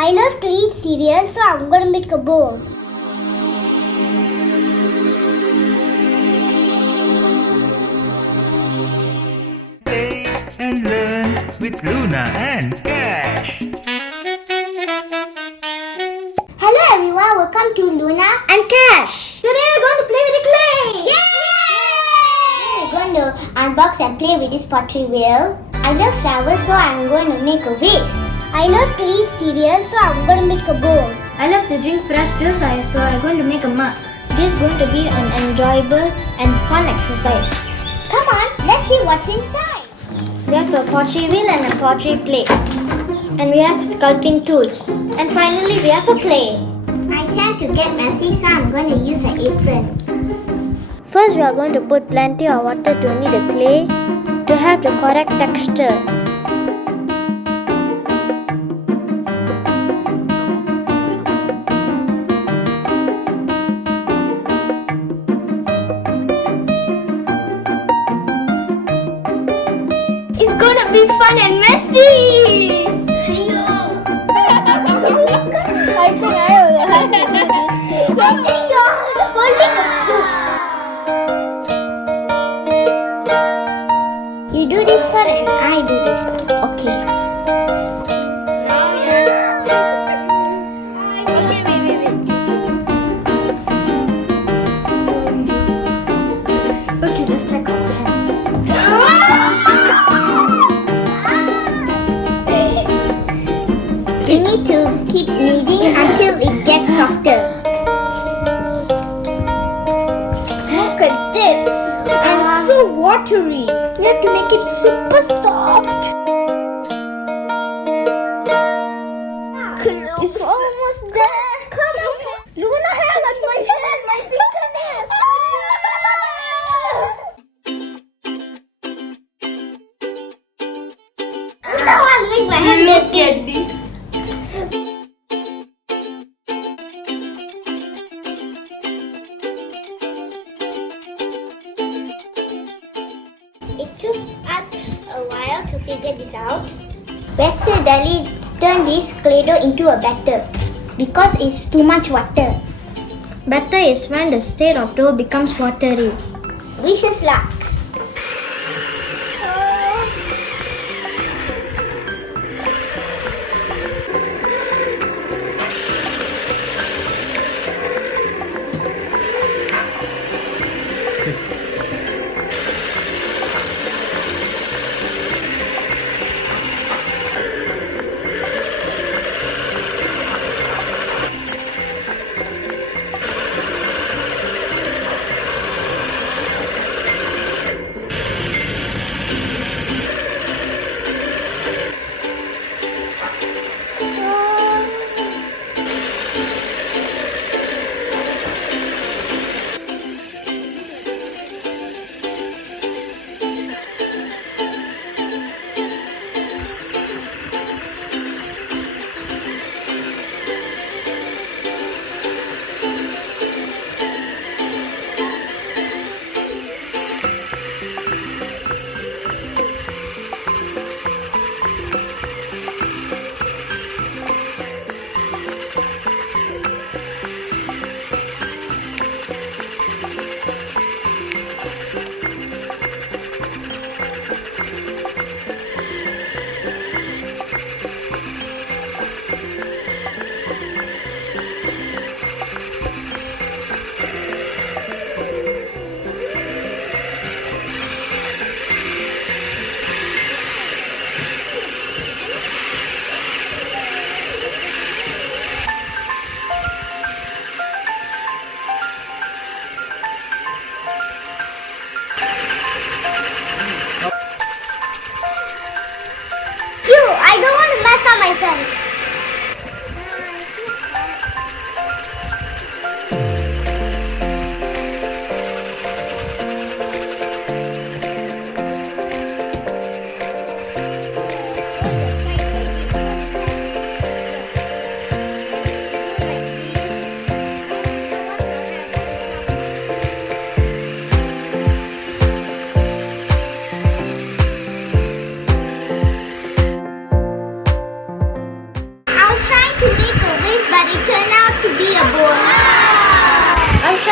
I love to eat cereal, so I'm gonna make a bowl. Play and learn with Luna and Kash. Hello everyone, welcome to Luna and Kash. Today we're going to play with the clay. Yay! We're going to unbox and play with this pottery wheel. I love flowers, so I'm going to make a vase. I love to eat cereal, so I'm going to make a bowl. I love to drink fresh juice, so I'm going to make a mug. This is going to be an enjoyable and fun exercise. Come on, let's see what's inside. We have a pottery wheel and a pottery plate. And we have sculpting tools. And finally, we have a clay. I tend to get messy, so I'm going to use an apron. First, we are going to put plenty of water to knead the clay to have the correct texture. It's gonna be fun and messy! I think I will have to do this thing. You do this part and I do this part. Okay. Okay, wait. Okay, let's check our hands. You need to keep kneading until it gets softer. Look at this! And so watery. We have to make it super soft. It's almost there. Come on. Luna, hand on my hand, my fingernail. Now I'm doing my hand. Look at this. It took us a while to figure this out. We accidentally turned this clay dough into a batter because it's too much water. Batter is when the state of dough becomes watery. Wish us luck.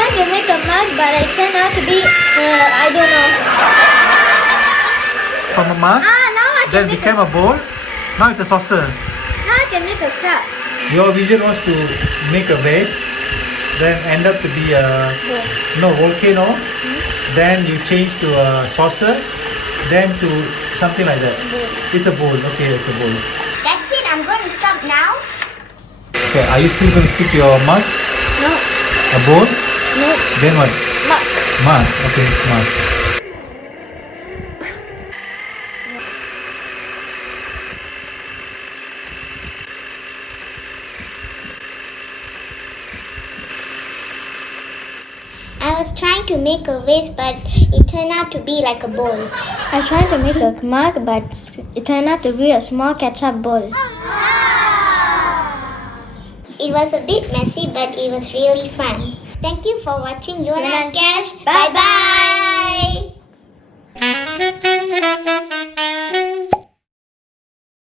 tried to make a mug, but it turned out to be, I don't know. From a mug, Now I then can make became a bowl. Now it's a saucer. now I can make a cup. Your vision was to make a vase, then end up to be a volcano. Then you change to a saucer, then to something like that. It's a bowl. Okay, it's a bowl. That's it. I'm going to stop now. Okay, are you still going to stick to your mug? No, A bowl? no, Then what? mug. Mug. Okay, mug. I was trying to make a vase, but it turned out to be like a bowl. I tried to make a mug, but it turned out to be a small ketchup bowl. It was a bit messy, but it was really fun. Thank you for watching Luna and Kash. Bye bye.